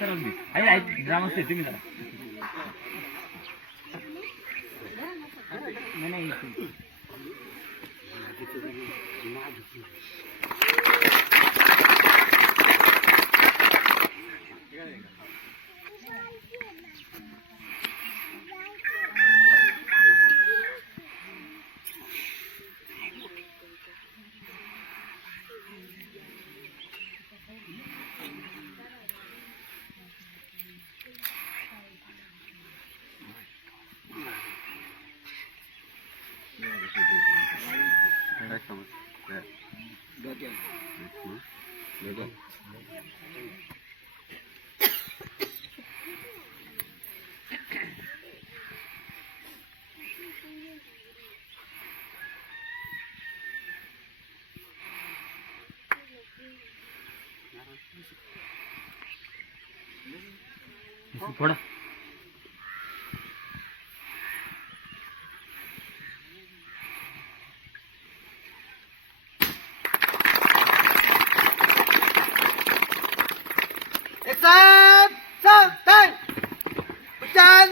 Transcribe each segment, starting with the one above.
थोड़ा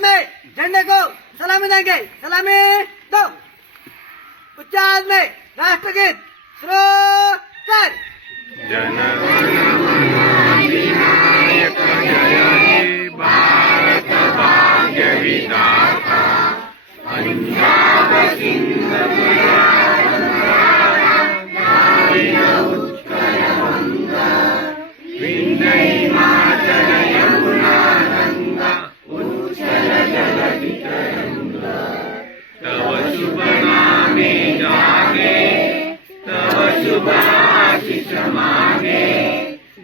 में झंडे को सलामी देंगे। सलामी दो। उच्चार में राष्ट्रगीत शुरू कर। जनगणमनाधिनायक जय हे भारत भाग्य विधाता पंजाब सिंध गुजरात द्राविड उत्कल गंगा विंध्य हिमाचल यमुना गंगा उच्चल जलधि तरंगा तव शुभ नामे जागे तव शुभ आशीष मांगे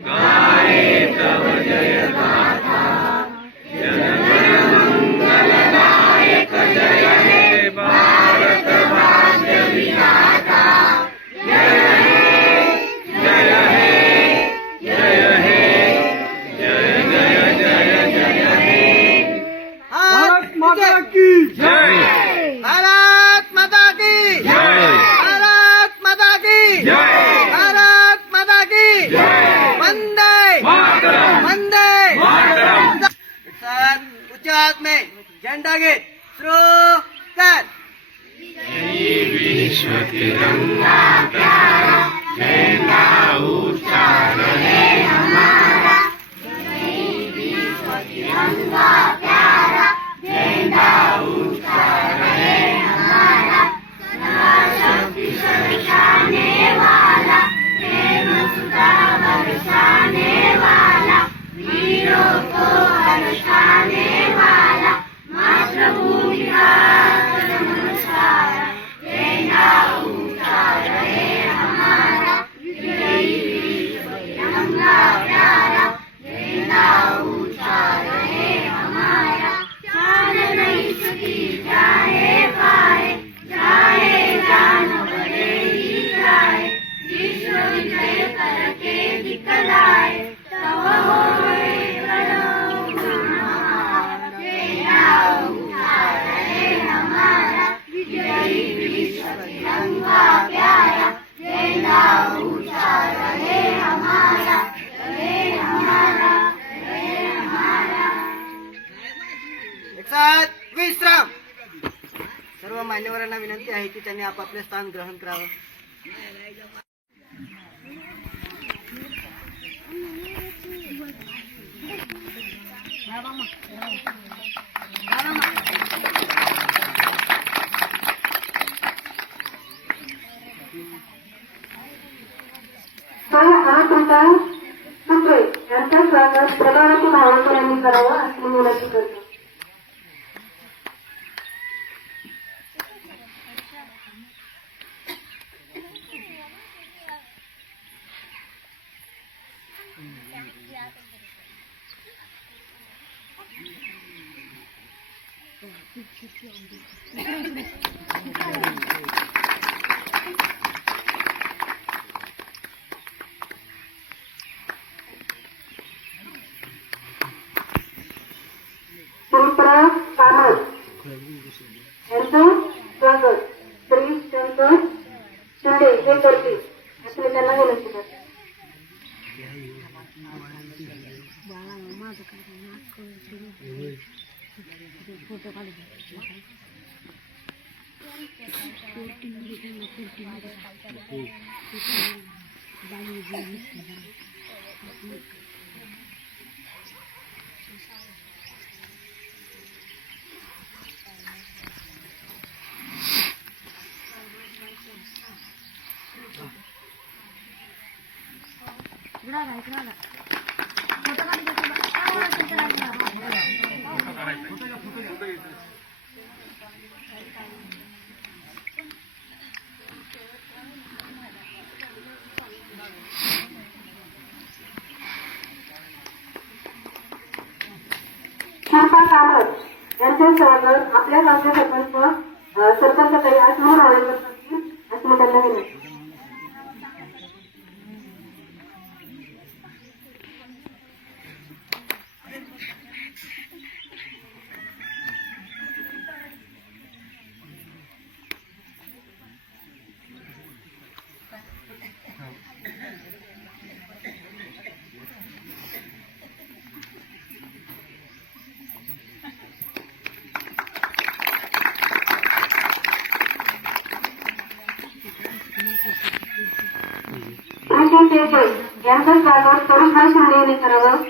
गाए तव जय गाथा जनगण मंगलदायक जय हे भारत भाग्य विधाता जय हे जय हे जय हे जय जय जय जय हे भारत माता की जय भारत माता की जय भारत माता की जय भारत माता की वंदे मातरम वंदे मातरम साथ उच्चार में झंडा गीत शुरू कर। विश्व तिरंगा प्यारा झंडा ऊंचा रहे हमारा विश्व तिरंगा प्यारा झंडा ऊंचा रहे हमारा शक्ति बरसाने वाला प्रेम सुधा बरसाने वाला वीरों को हर्षाने वाला मातृभूमि का नमस्कार झंडा ऊंचा रहे हमारा विजयी विश्व तिरंगा प्यारा झंडा ऊंचा रहे हमारा शान नहीं सकी जाए पाए जाए जान बड़े ही जाए विश्व विजय करके दिखलाए तब होए प्रणव महान झंडा ऊंचा रहे हमारा विजयी विश्व तिरंगा प्यारा झंडा ऊंचा रहे हमारा रहे हमारा रहे हमारा। एक साथ विश्राम। सर्व मान्यवरांना विनंती आहे की त्यांनी आपापले स्थान ग्रहण करावं। यांच्या स्वागत प्रभावाची भावना यांनी करावं अशी विनंती करतो। श्रीप्रकाश कामत यांचं स्वागत श्री शंकर शिंदे हे करतील असं त्यांना विनंती करतो। शिल्पा कामत यांचे स्वागत आपल्या गावचे सरपंच ताई आत्मा रावळे करतील असं मी त्यांना विनंती. यांचं स्वागत तरुणभाई शिंदे यांनी करावं.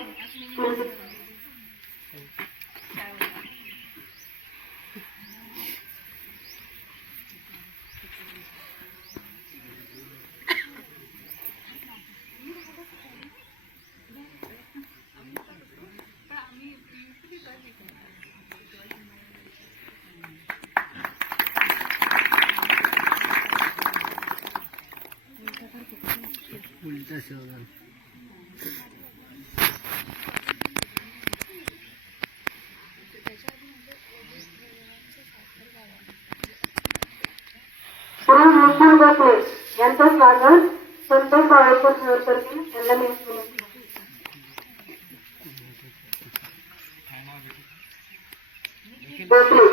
उलटा शिवला. पुरुष भूषण गोखले यांचं स्वागत संतोष बाळेकर करतील यांना मी विनंती. गोखले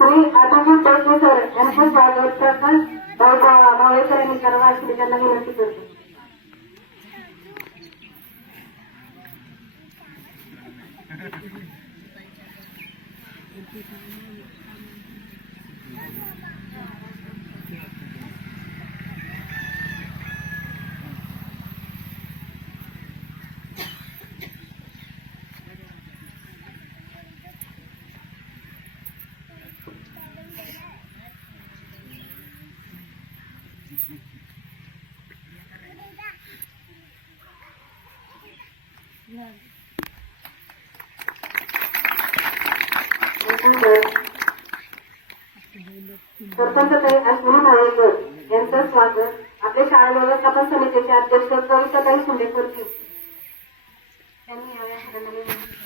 श्री आदमजी टोके सर यांचं स्वागत सरपंच भावेकर यांनी करावं अशी मी त्यांना विनंती करतो. सरपंच ताई अश्विनी भावेकर यांचं स्वागत आपल्या शाळा व्यवस्थापन समितीचे अध्यक्ष कविताताई शिंदे करतील त्यांनी यावेळी सगळ्यांना विनंती.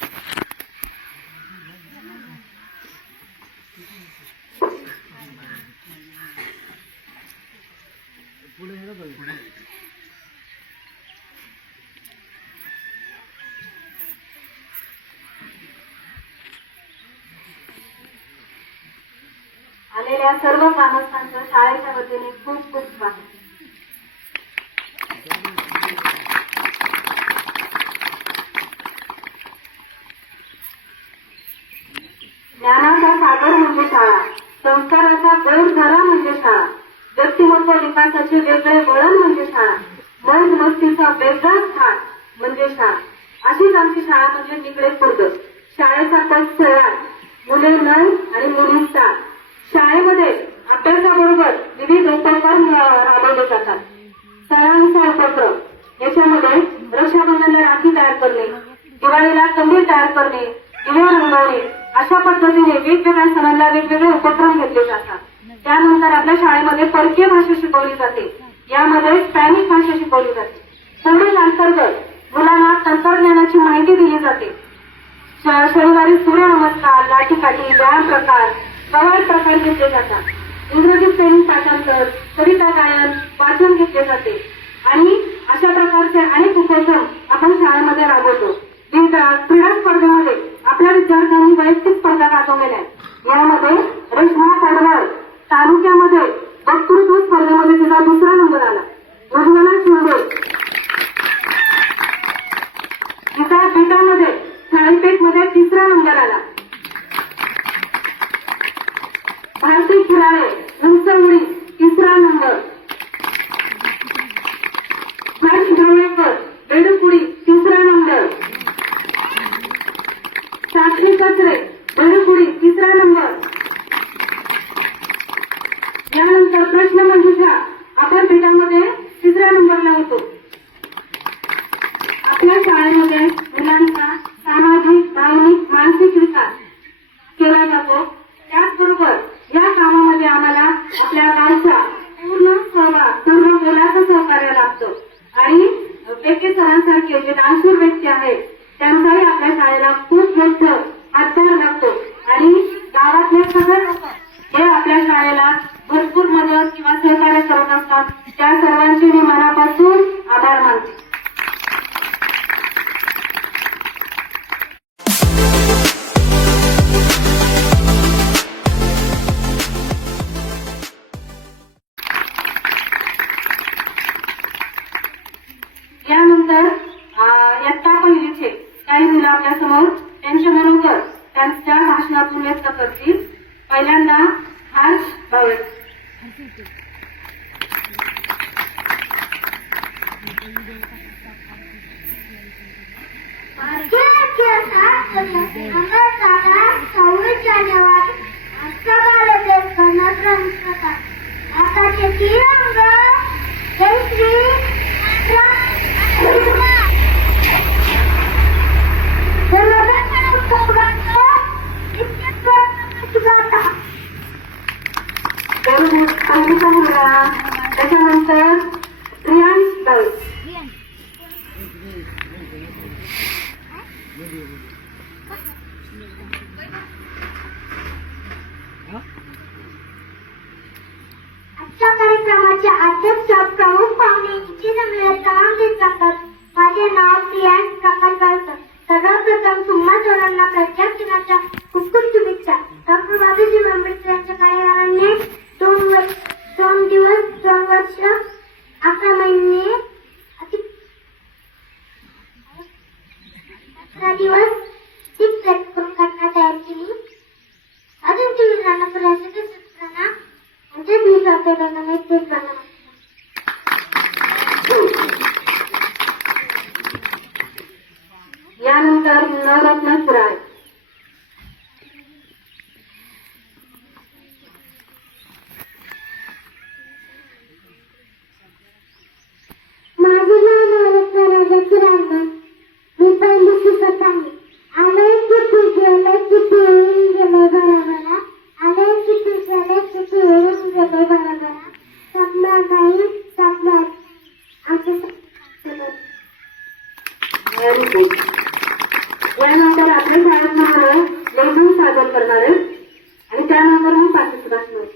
आलेल्या सर्व ग्रामस्थांचं शाळेच्या वतीने खूप खूप स्वागत. ज्ञानाचा सागर म्हणजे शाळा, संस्काराचा गैरझरा म्हणजे शाळा, व्यक्तिमत्व विकासाचे वेगळे वळण म्हणजे शाळा, मौज मस्तीचा वेगळाच थाट म्हणजे शाळा. अशीच आमची शाळा म्हणजे निकडे खुर्द. शाळेचा पट सोहळा, मुले नळ आणि मुली साथ. शाळेमध्ये अभ्यासाबरोबर विविध उपक्रम राबवले जातात. सणांचा उपक्रम याच्यामध्ये रक्षाबंधनला राखी तयार करणे, दिवाळीला कंदील तयार करणे, दिवे रंगवणे अशा पद्धतीने वेगवेगळ्या सणांना वेगवेगळे उपक्रम घेतले जातात. त्यानंतर आपल्या शाळेमध्ये परकीय भाषा शिकवली जाते. यामध्ये स्पॅनिश भाषा शिकवली जाते. पुढील अंतर्गत मुलांना तंत्रज्ञानाची माहिती दिली जाते. शनिवारी सूर्यनमस्कार, लाठीकाठी, व्यायाम प्रकार, कवायत प्रकार घेतले जातात. इंग्रजी स्पेलिंग पाठांतर, कविता गायन, वाचन घेतले जाते आणि अशा प्रकारचे अनेक उपक्रम आपण शाळेमध्ये राबवतो. विविध क्रीडा स्पर्धेमध्ये आपल्या विद्यार्थ्यांनी वैयक्तिक स्पर्धा गाजवलेल्या आहेत. यामध्ये रेश्मा पडवळ तालुक्यामध्ये वक्तृत्व स्पर्धेमध्ये तिचा 2रा नंबर आला. उज्ज्वला शिंदे तिचा बीटामध्ये थाळीपेठमध्ये 3रा नंबर आला. भारती खिराळे उंच उडी 3रा नंबर. हर्ष ढवळकर बेडुकुडी 3रा नंबर. साक्षी कचरे बेडुकुडी 3रा नंबर. यानंतर प्रश्न मंजुषा आपण पीठामध्ये 3ऱ्या नंबरला होतो. आपल्या शाळेमध्ये मुलांचा सामाजिक, भावनिक, मानसिक विकास केला जातो. त्याचबरोबर या कामामध्ये आम्हाला आपल्या गावचा पूर्ण मोलाचं सहकार्य लाभतं आणि पेके सरांसारखे जे दानशूर व्यक्ती आहेत त्यांचाही आपल्या शाळेला खूप मोठं हातभार लागतो आणि गावातले सगळे लोक हे आपल्या शाळेला भरपूर मदत किंवा सहकार्य करत असतात. त्या सर्वांचे मी मनापासून आभार मानते. यानंतर इयत्ता पहिलीचे काही मुलं आपल्या समोर त्यांचे मनोगत त्यांच्या भाषणातून व्यक्त करतील. पहिल्यांदा हर्ष ढवळे. भारतीय इतिहासात 26 जानेवारी हस्तकलेचे गणराज्य प्रकार आताचे तिरंगा जयश्री त्याच्यानंतर प्रियांश दळ. आजच्या कार्यक्रमाचे अध्यक्ष प्रमुख पाहुणे इथे जमलेले तमाम जातात. माझे नाव प्रियांश प्रकाश गावकर. सर्वप्रथम तुम्हा सर्वांना प्रजासत्ताक दिनाच्या खूप खूप शुभेच्छा. डॉक्टर बाबासाहेब आंबेडकर यांच्या कार्यालयाने 2 दिवस 2 वर्ष 11 महिने 11 दिवस ती प्लॅटफॉर्म घटना तयार केली. अजून ती विधान प्रशासकीय सूत्रांना म्हणजे मी जाते ते करणार. यानंतर नवरत्न सुराळ. माझे नाव नवरत्न राजा सुराळ. मी पहिली शिकत आहे. आले किती गेले किती येऊन गेले बरोबरा. आले किती गेले किती येऊन गेले बरोबरा. सपना नाही सपना आमचे यानंतर आपल्या शाळेत लेखन सादर करणार आहे आणि त्यानंतर मग पाठीशी बसणार.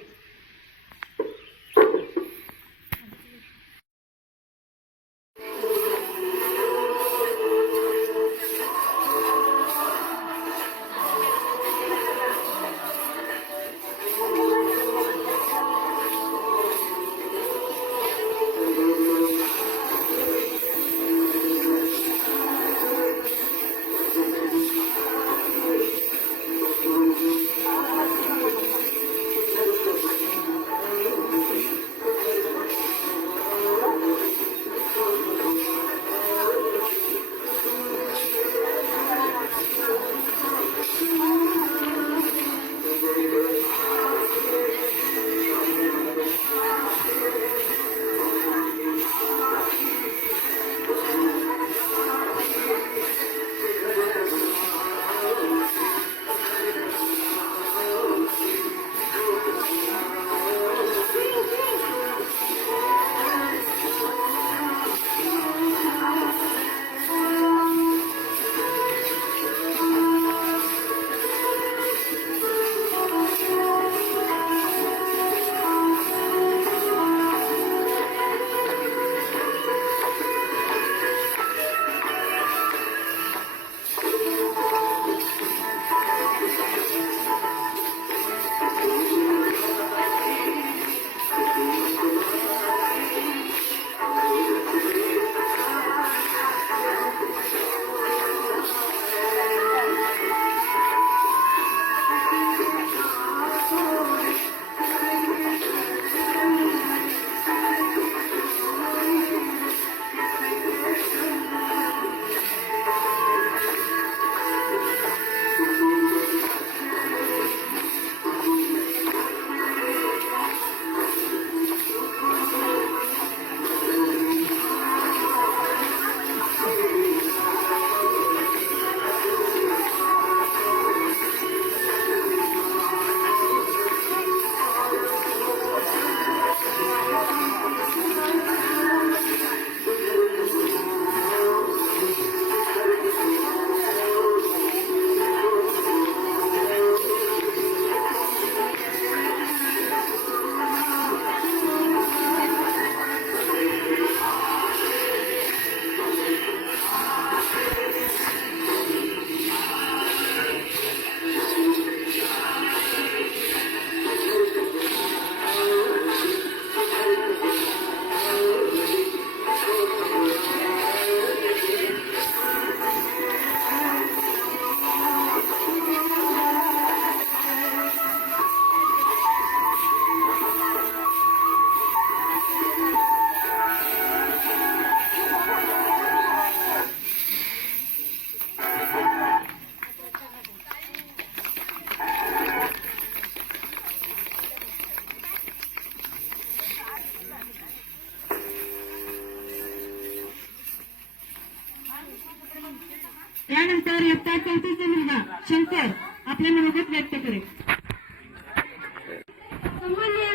इयत्ता 4चा मुलगा शंकर आपले मनोगत व्यक्त करेल.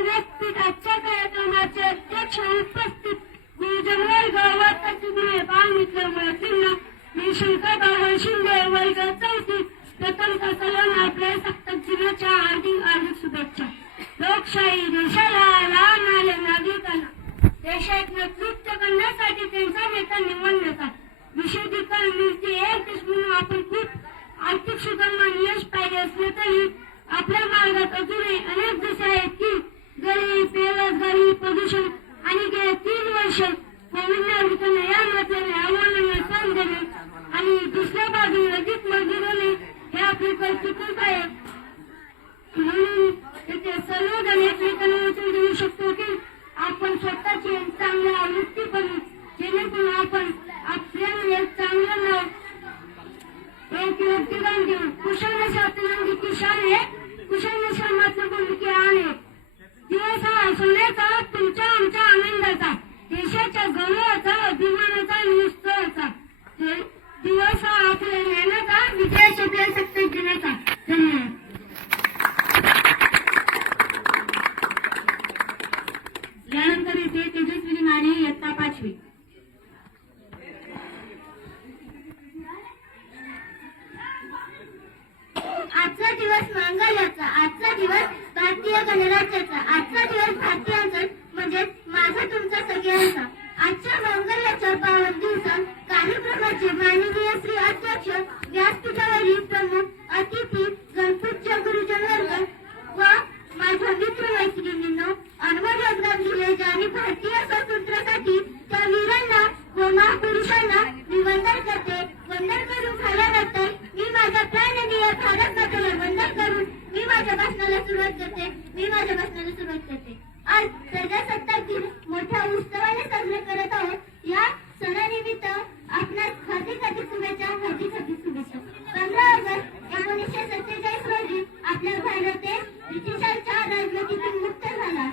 व्यासपीठाच्या कार्यक्रमाचे अध्यक्ष उपस्थित गुरुजन वर्ग वाताची पाहणीतल्यामुळे फिरणं मी शंकरबाबा शिंदे वर्ग 4 प्रथमतः सर्वांना आपल्या सप्तक दिनाच्या हार्दिक शुभेच्छा. लोकशाही देशाला लहान आले नागरिकांना देशात नेतृत्व करण्यासाठी त्यांचा नेता निवडण्याचा विशेषीकरण नीती एक देश म्हणून आपण खूप आर्थिक सुधारणा यश पाहिजे असले तरी आपल्या मार्गात अजूनही अनेक दिशा आहेत की गरिबी बेरोजगारी प्रदूषण आणि गेल्या 3 वर्ष कोविड-19 या महत्वाने आव्हानांना तोंड देणे आणि दुसऱ्या बाजूने अधिक मजबूत होणे हे आपली परिस्थिती आहे. म्हणून इथे सर्वजण एकमेकांना वचन देऊ शकतो की आपण स्वतःची चांगल्या आवृत्ती करू जेणेकरून आपण आपल्या चांगलं नाव एक योगदान देऊ. कुशल नशा तिरंगी किशान है कुशल नशा मात्र भूमिके आहे. दिवस हा सोन्याचा तुमच्या आमच्या आनंदाचा देशाच्या गौरवाचा अभिमानाचा आणि उत्सवाचा दिवस हा आपल्या ज्ञानाचा विजय आपल्या सत्तेत दिनाचा. धन्यवाद. यानंतर येथे तेजस्विनी माने इयत्ता 5वी. आजचा दिवस मंगलाचा आजचा दिवस भारतीय गणराज्याचा आजचा दिवस भारतीयांचा म्हणजेच माझा तुमचा सगळ्यांचा. आजच्या मंगलाच्या 52 दिवसात कार्यक्रमाचे माननीय श्री अध्यक्ष व्यासपीठावरील प्रमुख अतिथी गणपूरच्या गुरुजन वर्ग व माझ्या मित्र मैत्रिणींनो अनमोल योगदान दिले आणि भारतीय स्वातंत्र्यासाठी त्या वीरांना व महापुरुषांना मी वंदन करते. वंदन करून झाल्यानंतर मी माझ्या प्राणनीय भारत मातेला वंदन करून मी माझ्या भाषणाला सुरुवात करते. आज प्रजासत्ताक दिन मोठ्या उत्सवाने साजरे करत आहोत. या सणानिमित्त आपणास हार्दिक शुभेच्छा. 15 ऑगस्ट 1947 रोजी आपल्या भारत देश ब्रिटिशांच्या राजवटीतून मुक्त झाला.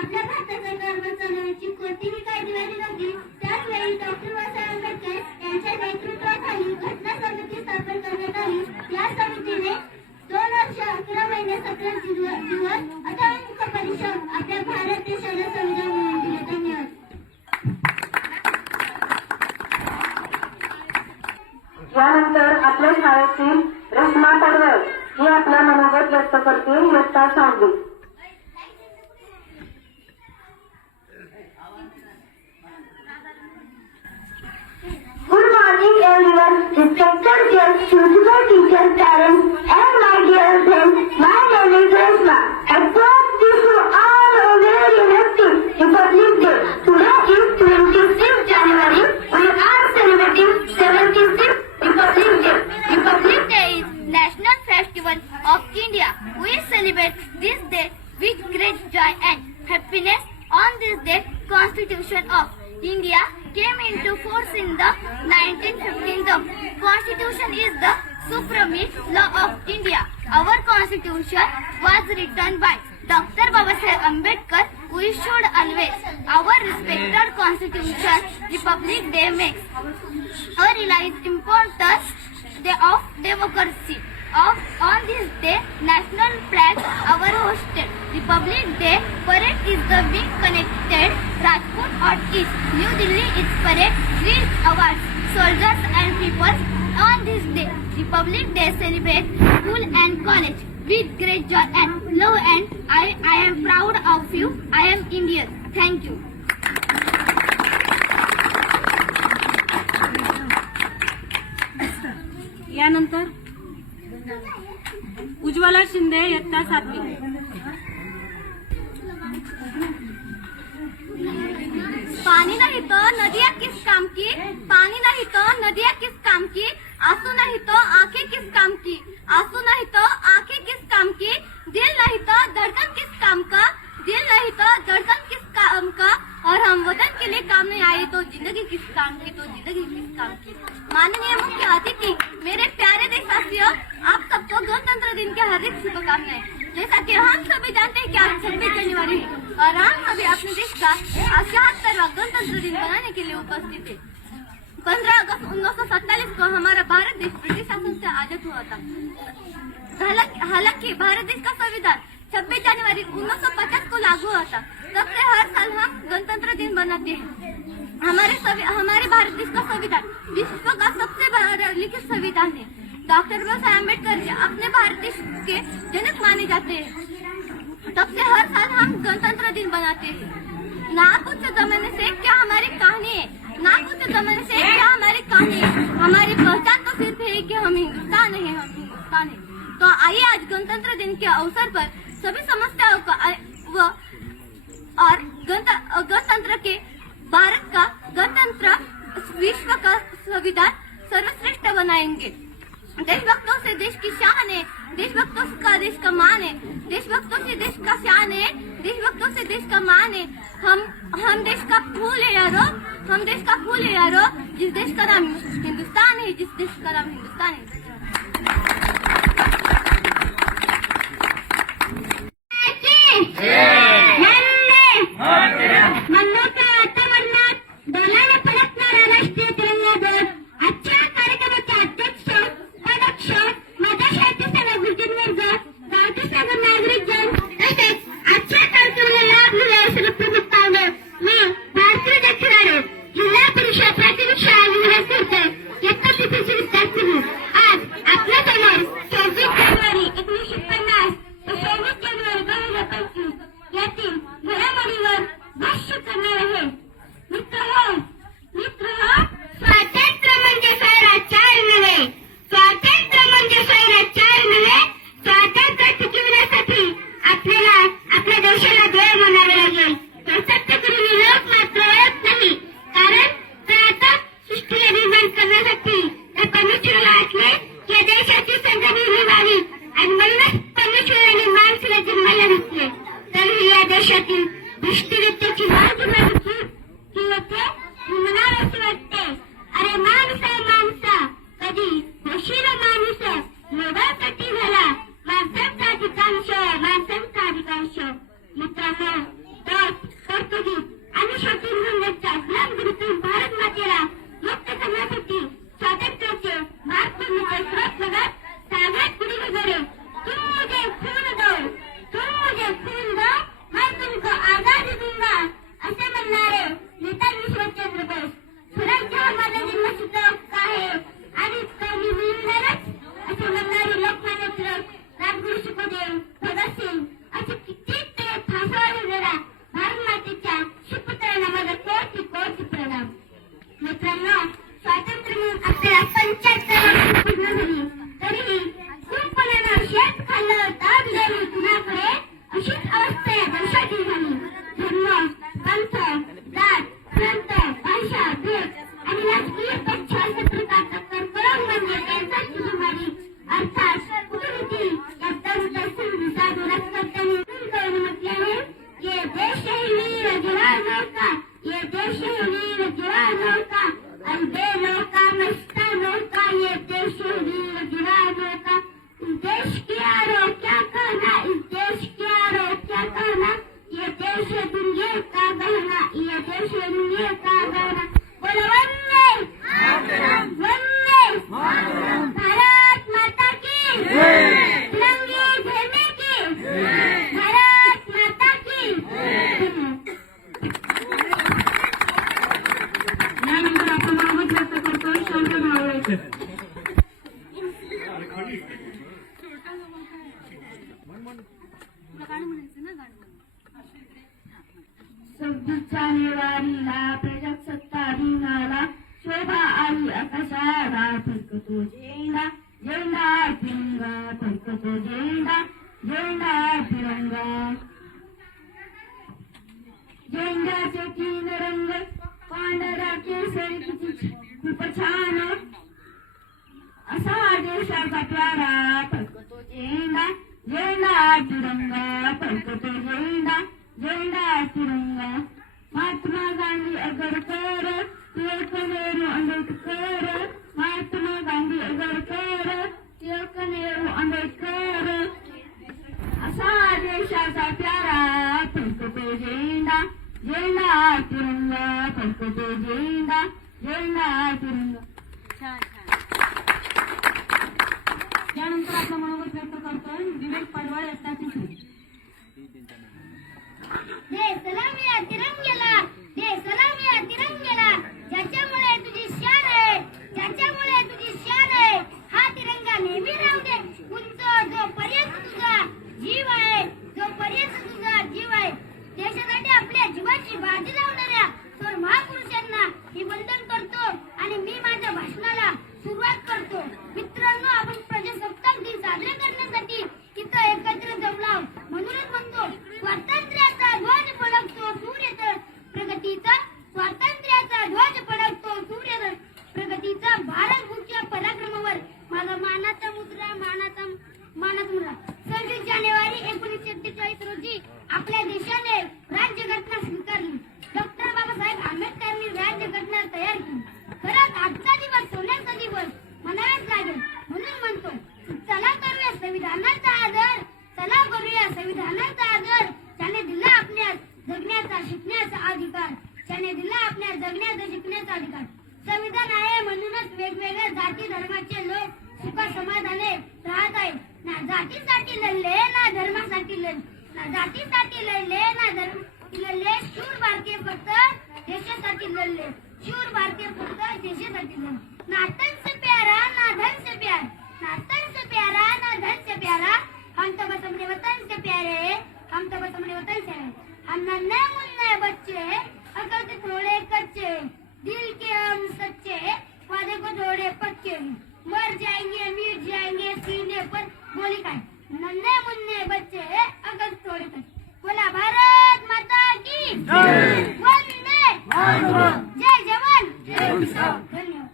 आपल्या भारताचा कारभार चालवण्याची कोणतीही कायदेवारी नव्हती. त्याचवेळी डॉक्टर बाबासाहेब आंबेडकर यांच्या नेतृत्वाखाली घटना समिती स्थापन करण्यात आली. या समितीने 2 वर्ष 11 महिने 17 दिवस अथक परिश्रम आपल्या भारत देशाला संविधान मिळवून दिले. धन्यवाद. यानंतर आपल्या शाळेतील रश्मा पडवळ ही आपल्या मनोगत व्यक्त करते. इयत्ता 6वी. Good morning everyone, respected guests, principal teachers, parents and my dear friends. My name is Reshma. I first wish you all a very happy Republic Day. Today is 26th January. We are celebrating 76th Republic Day. Republic Day is National Festival of India. We celebrate this day with great joy and happiness. On this day, Constitution of India came into force in the 1915. The Constitution is the supreme law of India. Our Constitution was written by Dr. Babasaheb Ambedkar. We should always our respected Constitution. Republic Day makes our realize importance of democracy. On this day, national flag our hosted. Republic Day parade is the being connected. Rajkot or East, New Delhi is parade. Reach awards, soldiers and people. On this day, Republic Day celebrate school and college with great joy and love. And I am proud of you. I am Indian. Thank you. यानंतर उज्ज्वला शिंदे इयत्ता 7वी. पानी नहीं तो नदियाँ किस काम की, पानी नहीं तो नदियाँ किस काम की, आंसू नहीं तो आंखें किस काम की, आंसू नहीं तो आंखें किस काम की, दिल नहीं तो धड़कन किस काम का, दिल नहीं तो धड़कन किस काम का, और हम वतन के लिए काम नहीं आए तो जिंदगी किस काम की, तो जिंदगी किस काम की। माननीय मुख्य अतिथि, मेरे प्यारे देशवासियों, आप सबको गणतंत्र दिन के हार्दिक शुभकामनाएं। जैसा कि हम सभी जानते हैं कि आज 26 जनवरी है और हम सभी अपने देश का 78वां गणतंत्र दिन मनाने के लिए उपस्थित है। 15 अगस्त 1947 को हमारा भारत देश ब्रिटिश शासन से आजाद हुआ था। हालांकि भारत देश का संविधान 26 जनवरी 1950 को लागू हुआ था। तब से हर साल हम गणतंत्र दिन मनाते हैं। हमारे भारत देश का संविधान विश्व का सबसे बड़ा लिखित संविधान है। डॉक्टर बाबा साहेब अम्बेडकर जी अपने भारत देश के जनक माने जाते हैं। तब से हर साल हम गणतंत्र दिन मनाते हैं। ना कुछ जमाने से क्या हमारी कहानी है, ना कुछ जमाने से क्या हमारी कहानी है। हमारी पहचान तो सिर्फ है कि हम हिंदुस्तान है, हम हिंदुस्तान है। तो आइए आज गणतंत्र दिन के अवसर पर सभी समस्याओं का और गणतंत्र के भारत का गणतंत्र विश्व का संविधान सर्वश्रेष्ठ बनाएंगे। देशभक्तों से देश की शान है, देशभक्तों का देश का मान है, देशभक्तों से देश का शान है, देशभक्तों से देश का मान है। हम देश का फूल है यारो, हम देश का फूल है यारो, जिस देश का नाम हिंदुस्तान है, जिस देश का नाम हिंदुस्तान है। मल्लोच्या वातावरणात डोलाने फडकणारा राष्ट्रीय तिरंगा ध्वज आजच्या कार्यक्रमाचे अध्यक्ष उपाध्यक्ष माझ्या शाळेचे सर्व गुरुजनवर्ग गावचे सर्व नागरिकजन तसेच आजच्या कार्यक्रमाला लाभ घेणारे सर्व प्रमुख पाहुणे मी भारतीय दक्षिणारे जिल्हा परिषद प्राथमिक शाळा विभाग करते इयत्ता तिसरीचे विद्यार्थी आज आपल्यासमोर 26 जानेवारी 1950 ते 26 जानेवारी 2025 यातील घडामोडीवर भाष्य करणार आहे। मित्र स्वातंत्र्य म्हणजे स्वैराचार नव्हे, स्वातंत्र्य म्हणजे स्वैराचार नव्हे। स्वातंत्र्य टिकविण्यासाठी आपल्याला आपल्या देशाला देव मानावे लागेल। स्वातंत्र्य करून लोक मात्र ओळख नाही, कारण ते आता सृष्टीला निर्माण करण्यासाठी त्या परमेश्वराला असले या देशाची संघटना व्हावी आणि म्हणूनच परमेश्वराने माणसाला जन्माला घातले। तरीही या देशातील दृष्टिवृत्तीची बाजू बघितली की येथे म्हणावेसे वाटते, अरे माणसा कधी होशील माणूस लोभासाठी झाला माणसांचा अधिकांश। मित्रांनो, पोर्तुगीज आणि शत्रुघ्नांच्या गुलामगिरीतून भारत मातेला मुक्त करण्यासाठी स्वातंत्र्याचे महात्म्याचे स्रोत बघत सागरात पुढे वगैरे तुम मुझे खून दो, मैं तुमको आजादी दूंगा असे म्हणणारे नेताजी सुभाषचंद्र बोस। स्वराज्य हा माझा जन्मसिद्ध हक्क आहे आणि तो मी मिळवणारच असे म्हणणारे लोकमान्य टिळक, राजगुरू सुखदेव, भगतसिंग असे कित्येक फासावर गेलेल्या भारतमातेच्या सुपुत्रांना माझा कोटी प्रणाम। मित्रांनो, स्वातंत्र्य मिळून आपल्याला 75 वर्ष पूर्ण झाली, तरीही खूपपणानं शेत खाल्लं दाब गेली कुणाकडे अशीच अवस्था या देशाची झाली। धर्म, पंथ, जात, प्रांत, भाषा, देश आणि राजकीय पक्ष असे प्रकारचा कर्करोग म्हणजे त्यांचाच महामारी अर्थात कुटुंबी या तरुण साधू राजकर्त्यांनी करून म्हटले आहे, ये देश है वीर जवान नौका, ये देश है वीर जवान नौका, अलबे नौका मस्ता नौका, ये देश है वीर जवान नौका। इस देश की आरो क्या कहना, इस देश की आरो क्या कहना, ये देश है दुनिया का गहना, ये देश है दुनिया का गहना। बोलो वंदे भारत माता की, तिरंगे झंडे की, भारत माता की। यानंतर आपण मनोगत व्यक्त करतो शांत भावळेकर। जानेवारीला प्रजासत्ताक दिनाला शोभा आली आकाशाला, फडकतो झेंडा तिरंगा, फडकतो झेंडा तिरंगा। झेंड्याचे 3 रंग, पांढरा केसरी किती खूप छान असा देशाचा प्यारा, फडकतो झेंडा तिरंगा, फडकतो झेंडा तिरंगा। महात्मा गांधी आगरकर, टिळक नेहरू आंबेडकर, महात्मा गांधी आगरकर, टिळक नेहरू आंबेडकर असा देशाचा प्यारा, फडकतो झेंडा तिरंगा, फडकतो झेंडा झेंडा आहे तिरंगा. त्यानंतर आपलं मनोगत व्यक्त करतोय विवेक पडवाळ एकटाची सूट. दे सलाम या तिरंग्याला, दे सलाम या तिरंग्याला, ज्याच्यामुळे तुझी शान आहे, ज्याच्यामुळे तुझी शान आहे. हा तिरंगा नेहमी राहू दे उंच, जोपर्यंत तुझा जीव आहे, जोपर्यंत तुझा जीव आहे. देशासाठी आपल्या जीवाची बाजी लावणाऱ्या थोर महापुरुषांना मी वंदन करतो आणि मी माझ्या भाषणाला सुरुवात करतो. मित्रांनो, आपण प्रजासत्ताक दिन साजरे करण्यासाठी इथं एकत्र जमलो आहोत. म्हणूनच म्हणतो, स्वातंत्र्याचा ध्वज फडकतो सूर्यतळ प्रगतीचा, स्वातंत्र्याचा ध्वज फडकतो सूर्यतळ प्रगतीचा. भारत भूमीच्या पराक्रमावर माझा मानाचा मुद्रा, मानाचा मुद्रा. 26 जानेवारी 1947 रोजी आपल्या देशाने राज्यघटना स्वीकारली. डॉक्टर बाबासाहेब आंबेडकरांनी राज्यघटना तयार केली. खरंच आजचा दिवस सोन्याचा दिवस म्हणावेच लागेल. म्हणून म्हणतो, चला करूया संविधानाचा आदर, चला करूया संविधानाचा आदर. त्याने दिला आपल्यास जगण्याचा, शिकण्याचा अधिकार, त्याने दिला आपल्यास जगण्याचा, शिकण्याचा अधिकार. संविधान आहे म्हणूनच वेगवेगळ्या जाती धर्माचे लोक सुखा समाधाने राहत आहेत. ना जातीसाठी लढले, ना धर्मासाठी लढले, ना जातीसाठी लढले, ना धर्म लढले. शूर भारतीय फक्त देशासाठी लढले, शूर भारतीय फक्त देशासाठी लढले. ना तन से प्यारा, ना धन से प्यारा, ना तन से प्यारा, ना धन से प्यारा. हम तो बस अपने वतन से प्यारे, हम तो बस अपने वतन से हैं. हम नन्हे मुन्ने बच्चे, अकल के थोड़े कच्चे, दिल के हम सच्चे, वादे को थोड़े पक्के. मर जाएंगे, मिट जाएंगे, सीने पर गोली खाए. नन्हे मुन्ने बच्चे, अकल थोड़े कच्चे. बोला भारत माता की वंदे मातरम. जय जवान, जय किसान. धन्यवाद.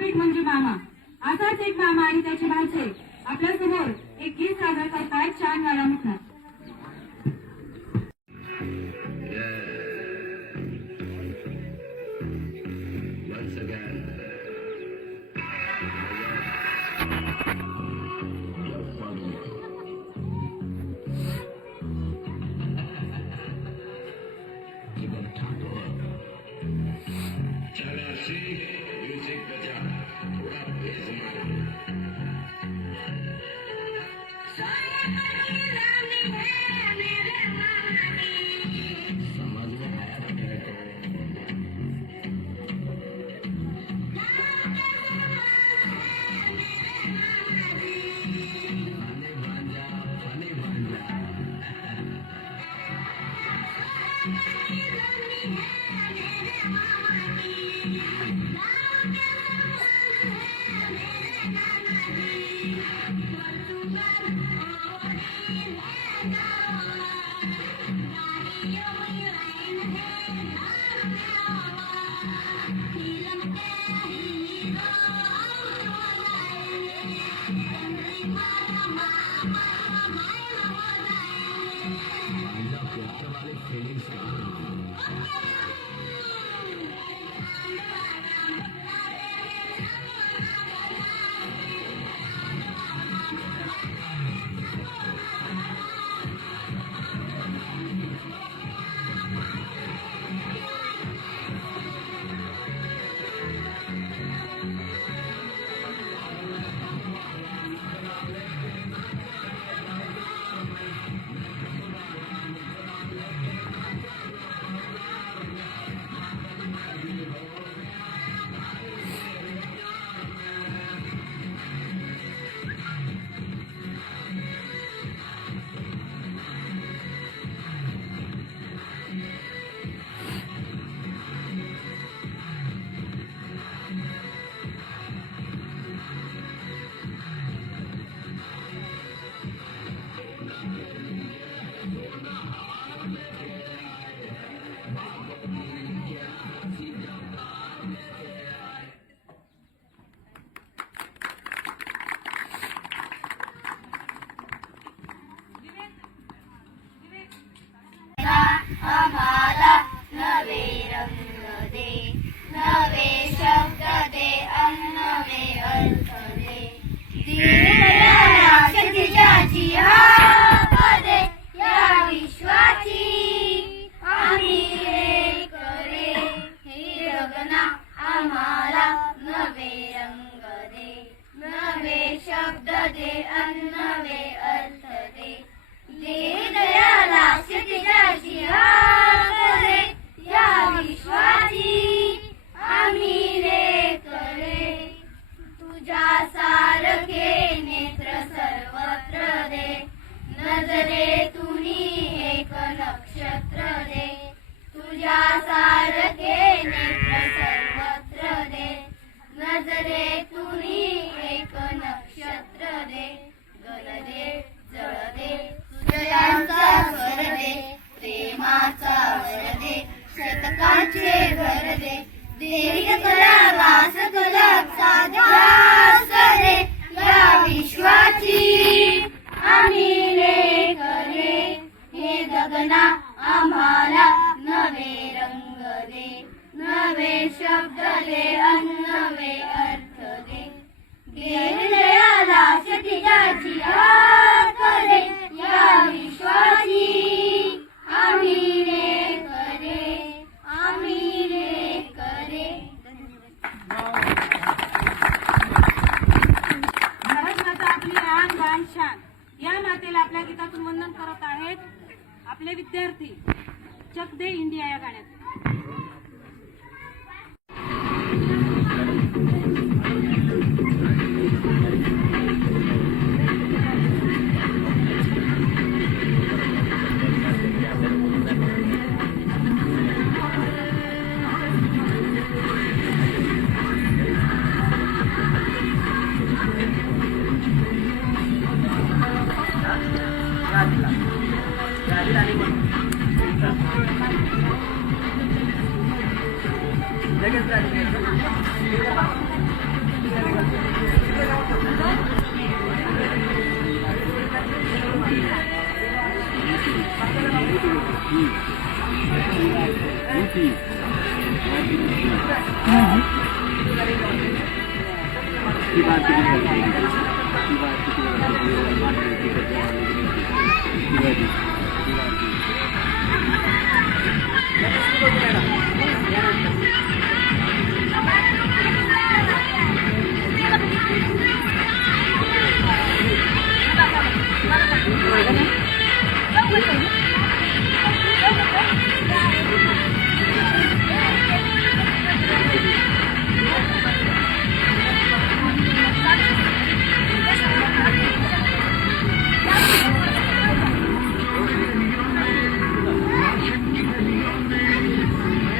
व्यासपीठ म्हणजे मामा. असाच एक मामा आणि त्याची भाचे आपल्या समोर एक गीत सादर करतायत. छान गाला मुखणार. Once again. Chalashi, music baja, rap is mine. समझ में आया तेरे को? फनी भांजा भांजा प्यार वाली फीलिंग्स आम्हाला नवे रंग दे, नवे शब्द दे आणि नवे अर्थ दे. दीनदयाला क्षितिजाची हाक दे, या विश्वाची आम्ही एक रे. हे गगना आम्हाला नवे रंग दे, नवे शब्द दे आणि नवे अर्थ दे. दीनदयाला क्षितिजाची हाक दे, या विश्वाची आम्ही लेक रे. तुझ्या सारखे नेत्र सर्वत्र दे, नजरेतुनी एक नक्षत्र दे. तुझ्या सारखे नेत्र सर्वत्र दे, नजरेतुनी एक नक्षत्र दे. गल दे, जळ दे, तुझ्यांचा स्वर दे, प्रेमाचा वर दे, शतकांचे घर दे. देह कला वास कला ध्यास दे, या विश्वाची आम्ही लेक रे. हे गगना आम्हाला नवे रंग दे, नवे शब्द दे आणि नवे अर्थ दे. दीनदयाला क्षितिजाची हाक दे, या विश्वाची आम्ही लेक रे, आम्ही लेक रे. भारत माता आपली आन बान शान. या मातेला आपल्या गीतातून वंदन करत आहेत आपले विद्यार्थी. चक दे इंडिया या गाण्यात. ही बात किती झाली? ही बात किती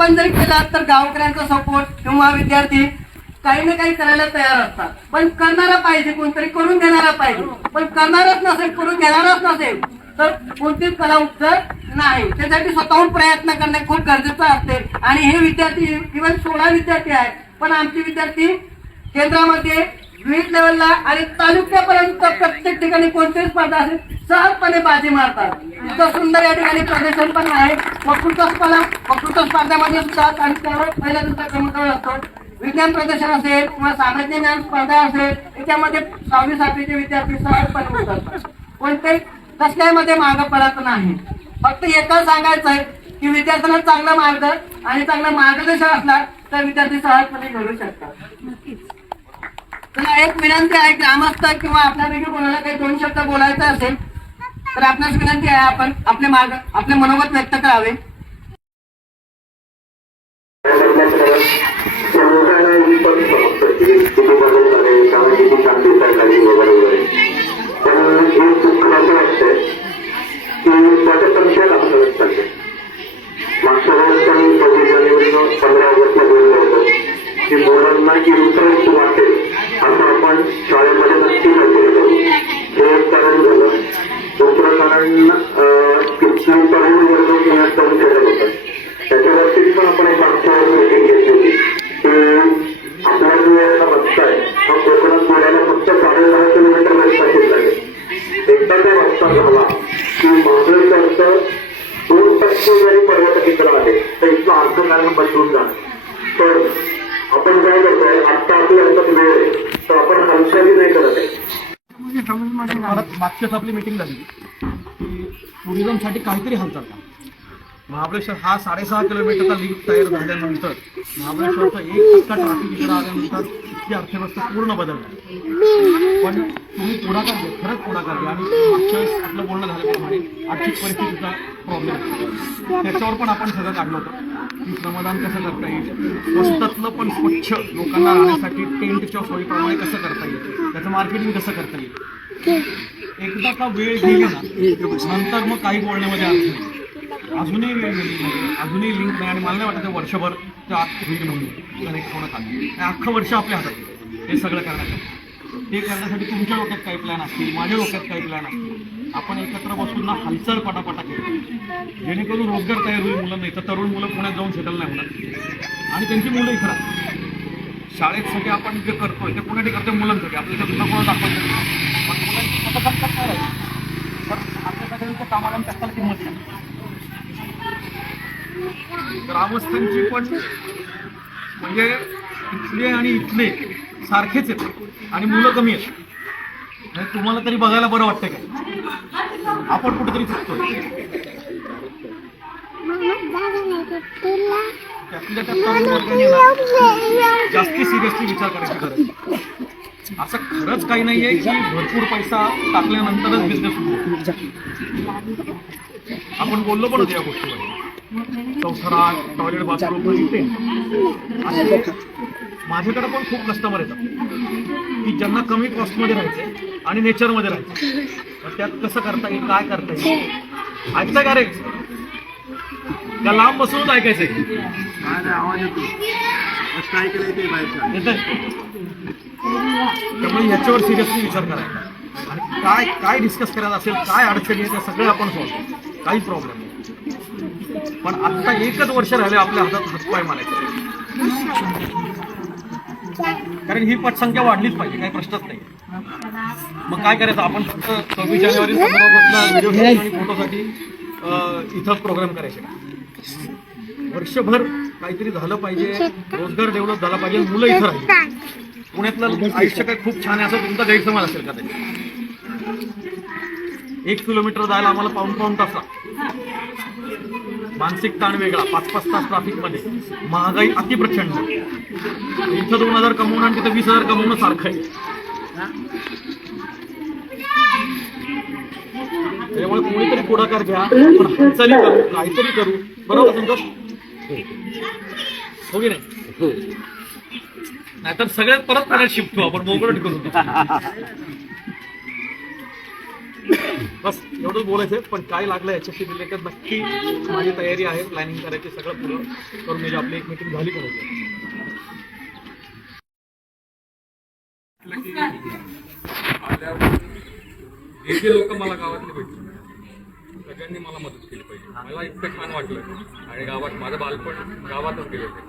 आपण जर केलं तर गावकऱ्यांचा सपोर्ट किंवा विद्यार्थी काही ना काही करायला तयार असतात. पण करणारा पाहिजे, कोणतरी करून देणारा पाहिजे. पण करणारच नसेल, करून घेणारच नसेल तर कोणतीच कला उपजत नाही. त्यासाठी स्वतःहून प्रयत्न करणे खूप गरजेचं असते. आणि हे विद्यार्थी इव्हन 16 विद्यार्थी आहेत, पण आमचे विद्यार्थी केंद्रामध्ये विविध लेवलला आणि तालुक्यापर्यंत प्रत्येक ठिकाणी कोणतीही स्पर्धा असेल सहजपणे बाजी मारतात. इतकं सुंदर या ठिकाणी प्रदर्शन पण आहे. वक्तृत्व स्पर्धेमध्ये सुद्धा आणि त्यावर पहिल्या दुसऱ्या क्रमांकावर असतो. विज्ञान प्रदर्शन असेल किंवा सामान्य ज्ञान स्पर्धा असेल, त्याच्यामध्ये 6वी 7वीचे विद्यार्थी सहजपणे उतरतात. कोणत्याही कसल्यामध्ये मागं पडत नाही. फक्त एकच सांगायचं आहे की विद्यार्थ्यांना चांगला मार्ग आणि चांगलं मार्गदर्शन असला तर विद्यार्थी सहजपणे घडू शकतात. तुला एक विनंती आहे, ग्रामस्थ किंवा आपल्यापैकी कोणाला काही 2 शब्द बोलायचं असेल तर आपणास विनंती आहे, आपण आपले मनोगत व्यक्त करावे. मागच्या वेळेस त्यांनी 26 जानेवारी 15 ऑगस्टला बोललं होतं की मुलांना इंटरेस्ट वाटेल असं आपण शाळेमध्ये नक्की केलं करू. हे एक कारण झालं. दुसरं कारण तरुण वर्ग पुण्यात जाऊन केलं होतं. त्याच्यावरती पण आपण एक मागच्या वेळेस मीटिंग घेतली होती की आपला जो रस्ता आहे हा कोकणात बोलायला फक्त 6.5 किलोमीटर रस्ता शिल्लक आहे. एकदा तो रस्ता झाला की महाबळेश्वरचं 2% जरी पर्यटक इकडं आले तर इथलं अर्थकारण बदलून जाणार. तर आपण काय करतोय, आत्ता आपल्या हातात वेळ आहे तर आपण हालचाली नाही करत आहे. परत मागच्याच आपली मीटिंग झाली की टुरिझमसाठी काहीतरी हालचाल करा. महाबळेश्वर हा 6.5 किलोमीटरचा लिंक तयार झाल्यानंतर महाबळेश्वरचा 1% ट्रॅफिक इकडे आल्यानंतर इथली अर्थव्यवस्था पूर्ण बदलणार. पण तुम्ही पुढाकार घ्या, खरंच पुढाकार घ्या. आणि मागच्या वेळेस आपलं बोलणं झाल्याप्रमाणे आर्थिक परिस्थितीचा प्रॉब्लेम आहे, त्याच्यावर पण आपण सगळं काढलं होतं की श्रमदान कसं करता येईल, स्वस्तातलं पण स्वच्छ लोकांना राहण्यासाठी टेंटच्या सोयीप्रमाणे कसं करता येईल, त्याचं मार्केटिंग कसं करता येईल. एकदा का वेळ गेली ना नंतर मग काही बोलण्यामध्ये अर्थ नाही. अजूनही वेळ गेली नाही, अजूनही लिंक नाही. आणि मला नाही वाटतं वर्षभर ते होईल म्हणून कनेक्ट होणं आलं. अख्खं वर्ष आपल्या हातात आहे हे सगळं करण्यासाठी. ते करण्यासाठी तुमच्या डोक्यात काही प्लॅन असतील, माझ्या डोक्यात काही प्लॅन असतील. आपण एकत्र बसून ना हालचाल पटापटा केली जेणेकरून रोजगार तयार होईल मुलांना. इथं तरुण मुलं पुण्यात जाऊन सेटल नाही होणार आणि त्यांची मुलं इकडं शाळेत सगळे आपण जे करतोय ते पुण्यात करतोय मुलांसाठी. आपल्याला दुसरं कोणा दाखवायचं नाही. पण मुलांची पटकन काय राहील तर आपल्या सगळ्यांच्या कामाला त्याला किंमत नाही. ग्रामस्थांची पण म्हणजे इथले आणि इथले सारखेच आहेत आणि मुलं कमी आहेत. तुम्हाला तरी बघायला बरं वाटतं का आपण कुठेतरी चुकतोय. त्यातल्या त्या तरुण वर्गाने जास्ती सिरियसली विचार करायची गरज. असं खरंच काही नाहीये की भरपूर पैसा टाकल्यानंतरच बिझनेस सुरू. आपण बोललो पण होतो या गोष्टीवर. चौथरा, टॉयलेट, बाथरूम इथे माझ्याकडे पण खूप कस्टमर येतात की ज्यांना कमी कॉस्टमध्ये राहायचे आणि नेचरमध्ये राहायचे. त्यात कसं करता येईल, काय करता येईल. ऐकतं का रे? त्या लांब बसूनच ऐकायचंय. आवाज येतो काय करायचं येतंय. त्यामुळे ह्याच्यावर सिरियसली विचार करायचा आणि काय काय डिस्कस करायचं असेल, काय अडचणी आहे त्या सगळे आपण सॉल्व्ह. काही प्रॉब्लेम नाही. पण आता 1च वर्ष राहिले आपल्या हातात हातपाय मारायचे. कारण ही पटसंख्या वाढलीच पाहिजे, काही प्रश्नच नाही. मग काय करायचं, आपण फक्त 26 जानेवारी 15 ऑगस्टला व्हिडिओ आणि फोटोसाठी इथंच प्रोग्राम करायचे. वर्षभर काहीतरी झालं पाहिजे, रोजगार डेव्हलप झाला पाहिजे, मुलं इथं राहिली. पुण्यातलं आयुष्य काय खूप छान आहे असं तुमचा गैरसमज असेल का? ते 1 किलोमीटर जायला आम्हाला पाऊण तास लागतो. मानसिक ताण वेगळा, 5-5 तास ट्रॅफिकमध्ये, महागाई अतिप्रचंड. इथं 2,000 कमवणं आणि तिथं 20,000 कमवणं सारखं आहे. त्यामुळे कोणीतरी पुढाकार घ्या, आपण हालचाली करू, काहीतरी करू. बरोबर संतोष? हो की नाही? नाहीतर सगळ्यात परत पुण्यात शिफ्ट होऊ आपण, मोकळट करू. बस एवढंच बोलायचं. पण काय लागलं याच्याशी रिलेटेड नक्की माझी तयारी आहे, प्लॅनिंग करायची सगळं पुढं करून म्हणजे आपली एक मीटिंग झाली पण होती. हे जे लोक मला गावातले भेटले सगळ्यांनी मला मदत केली पाहिजे. मला इतकं छान वाटलं आणि गावात माझं बालपण गावातच गेले होते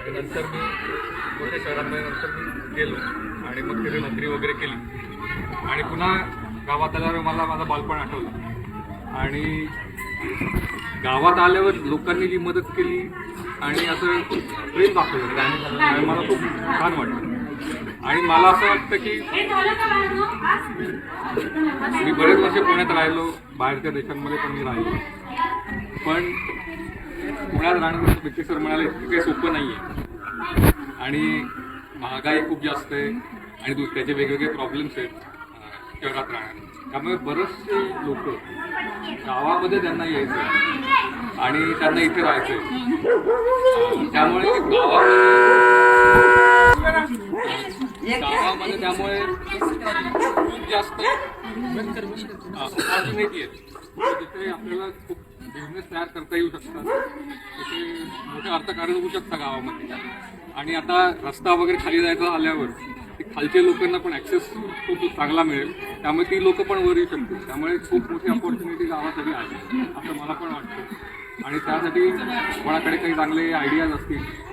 आणि नंतर मी मोठ्या शहरांमध्ये नंतर मी गेलो आणि मग तिथे नोकरी वगैरे केली आणि पुन्हा गावात आल्यावर मला माझं बालपण आठवलं आणि गावात आल्यावर लोकांनी जी मदत केली आणि असं प्रेम दाखवलं त्याने मला खूप छान वाटलं. आणि मला असं वाटतं की मी बरेच वर्ष पुण्यात राहिलो, बाहेरच्या देशांमध्ये पण मी राहिलो, पण पुण्यात राहणं व्यक्तीसर म्हणाले इतकं काही सोपं नाही आहे आणि महागाई खूप जास्त आहे आणि त्याचे वेगवेगळे प्रॉब्लेम्स आहेत शहरात राहण्यात. त्यामुळे बरेचसे लोक गावामध्ये त्यांना यायचं आणि त्यांना इथे राहायचं. त्यामुळे गावामध्ये त्यामुळे खूप जास्त ऑपॉर्च्युनिटी आहेत तिथे आपल्याला खूप बिझनेस तयार करता येऊ शकतात, तिथे मोठे अर्थकारण होऊ शकतात गावामध्ये. आणि आता रस्ता वगैरे खाली जायचा आल्यावर ते खालच्या लोकांना पण ॲक्सेस खूप चांगला मिळेल, त्यामुळे ती लोक पण वर येऊ शकतील. त्यामुळे खूप मोठी ऑपॉर्च्युनिटी गावासाठी आहे असं मला पण वाटतं. आणि त्यासाठी कोणाकडे काही चांगले आयडियाज असतील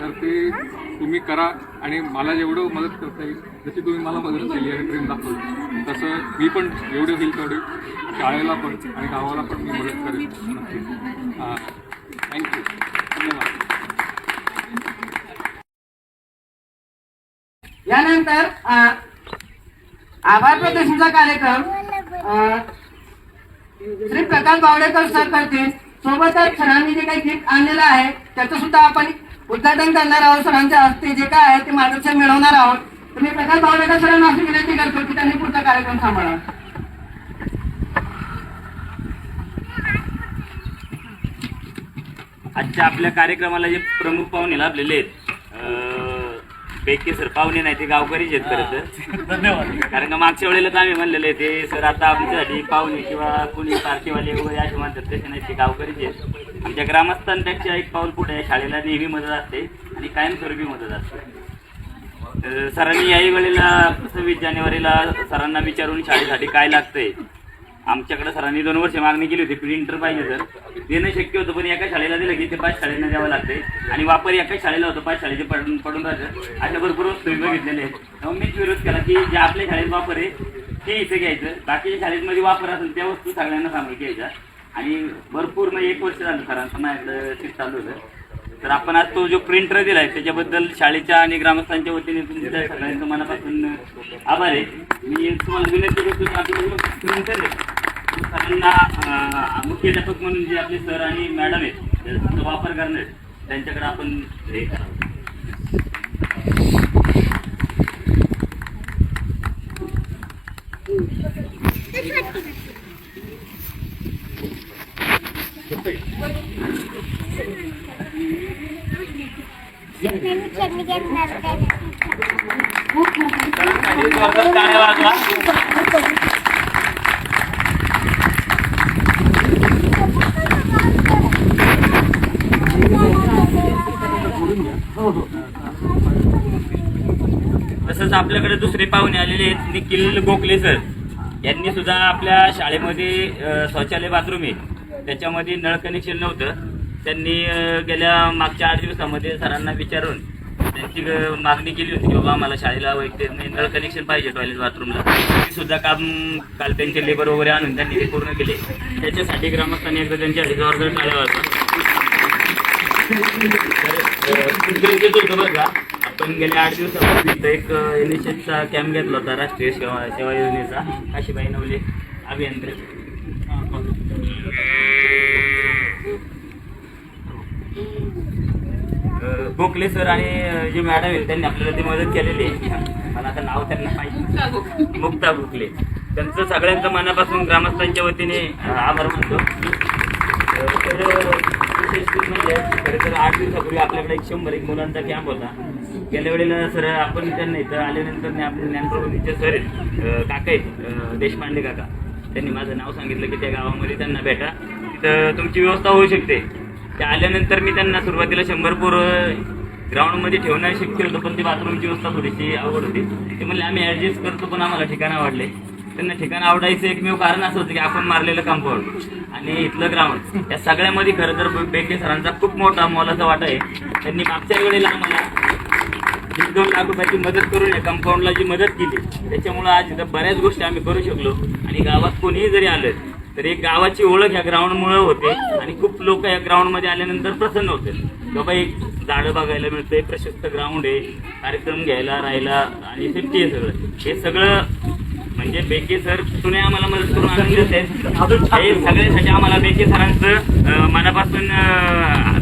तर ते तुम्ही करा आणि मला जेवढं मदत करता येईल, जशी तुम्ही मला मदत केली आणि ट्रेन दाखवली तसं मी पण जेवढे होईल तेवढे शाळेला पण आणि गावाला पण मी मदत करेन नक्कीच. थँक्यू, धन्यवाद. यानंतर आभार प्रदर्शनाचा कार्यक्रम श्री प्रकाश बावडेकर सर करतील. सोबतच सरांनी जे काही गिफ्ट आणलेलं आहे त्याचं सुद्धा आपण उद्घाटन करणार आहोत. सरांच्या हस्ते जे काय आहे ते मार्गदर्शन मिळवणार आहोत. तुम्ही प्रकाश बावडेकर सरांना अशी विनंती करतो की त्यांनी पुढचा कार्यक्रम सांभाळा. आजच्या आपल्या कार्यक्रमाला जे प्रमुख पाहुणे लाभलेले आहेत बेके सर, पाहुणे नाही ते गावकरीच आहेत खरं तर. धन्यवाद. कारण का मागच्या वेळेलाच आम्ही म्हणलेले ते सर आता आमच्यासाठी पाहुणे किंवा कोणी पार्टीवाले वगैरे असे म्हणतात, तसे नाही ते गावकरीच आहेत. आमच्या ग्रामस्थांपेक्षा एक पाऊल पुढे आहे. शाळेला नेहमी मदत असते आणि कायमस्वरूपी मदत असते. सरांनी याही वेळेला 26 जानेवारीला सरांना विचारून शाळेसाठी काय लागतंय, आमच्याकडे सरांनी 2 वर्ष मागणी केली होती, प्रिंटर पाहिजे सर, देणं शक्य होतं पण एका शाळेला दिलं की ते 5 शाळेंना द्यावं लागते आणि वापर एका शाळेला होतं, 5 शाळेचे पडून राहतं. अशा भरपूर वस्तू बघितलेले आहेत. तेव्हा मीच विरोध केला की जे आपल्या शाळेत वापर आहे ते इथे घ्यायचं, बाकीच्या शाळेमध्ये वापर असेल त्या वस्तू सगळ्यांना सामील घ्यायच्या. आणि भरपूर 1 वर्ष झालं सरांचं माझ्याकडं शिफ्ट चालू होतं. तर आपण आज तो जो प्रिंटर दिला आहे त्याच्याबद्दल शाळेच्या आणि ग्रामस्थांच्या वतीने तुमच्या सगळ्यांचं मनापासून आभार आहे. मी तुम्हाला विनंती करतो की आपलं प्रिंटर आहे सरांना मुख्याध्यापक म्हणून जे आपले सर आणि मॅडम आहेत त्याचा वापर करणार त्यांच्याकडे आपण हे करा. टाळ्या वाजवा. तसंच आपल्याकडे दुसरे पाहुणे आलेले आहेत निखिल गोखले सर. यांनी सुद्धा आपल्या शाळेमध्ये शौचालय बाथरूम आहे त्याच्यामध्ये नळ कनेक्शन नव्हतं. त्यांनी गेल्या मागच्या 8 दिवसामध्ये सरांना विचारून त्यांची मागणी केली होती की बाबा आम्हाला शाळेला वैयक्तिक नळ कनेक्शन पाहिजे टॉयलेट बाथरूमला. ते सुद्धा काम काल त्यांचे लेबर वगैरे आणून त्यांनी ते पूर्ण केले. त्याच्यासाठी ग्रामस्थांनी एकदा त्यांच्या जोरदार टाळ्या वाजवा. बघा आपण गेल्या 8 दिवसापूर्वी एक NSSचा कॅम्प घेतला होता, राष्ट्रीय सेवा योजनेचा, काशीबाई नवले अभियंत्री. गोखले सर आणि जे मॅडम आहेत त्यांनी आपल्याला ती मदत केलेली आहे. मला आता नाव त्यांना माहिती, मुक्ता गोखले. त्यांचं सगळ्यांचं मनापासून ग्रामस्थांच्या वतीने आभार मानतो. म्हणजे खरं तर 8 दिवसापूर्वी आपल्याकडे 101 मुलांचा कॅम्प होता. गेल्या वेळेला सर आपण त्यांना इथं आल्यानंतर आपले ज्ञानप्रबोधीचे सर आहेत, काका आहेत देशपांडे काका, त्यांनी माझं नाव सांगितलं की त्या गावामध्ये त्यांना भेटा, तिथं तुमची व्यवस्था होऊ शकते. त्या आल्यानंतर मी त्यांना सुरुवातीला 100 पोरं ग्राउंडमध्ये ठेवणं शक्य होतं, पण ती बाथरूमची व्यवस्था थोडीशी अवघड होती. ते म्हणले आम्ही ॲडजस्ट करतो, पण आम्हाला ठिकाण आवडले. त्यांना ठिकाण आवडायचं एकमेव कारण असं होतं की आपण मारलेलं कंपाऊंड आणि इथलं ग्राउंड, या सगळ्यामध्ये खरं तर बेके सरांचा खूप मोठा मोलाचा वाटा आहे. त्यांनी मागच्या वेळेला आम्हाला 1-2 लाख रुपयाची मदत करून या कंपाऊंडला जी मदत केली, त्याच्यामुळं आज इथं बऱ्याच गोष्टी आम्ही करू शकलो. आणि गावात कोणीही जरी आलं तर एक गावाची ओळख या ग्राउंडमुळे होते आणि खूप लोक या ग्राउंडमध्ये आल्यानंतर प्रसन्न होते. बाबा एक झाडं बघायला मिळतंय, प्रशस्त ग्राउंड आहे, कार्यक्रम घ्यायला राहायला आणि सेफ्टी आहे सगळं. हे सगळं म्हणजे बेके सर तुम्ही आम्हाला मदत करून आनंद देत आहे. हे सगळ्यासाठी आम्हाला बेके सरांचं मनापासून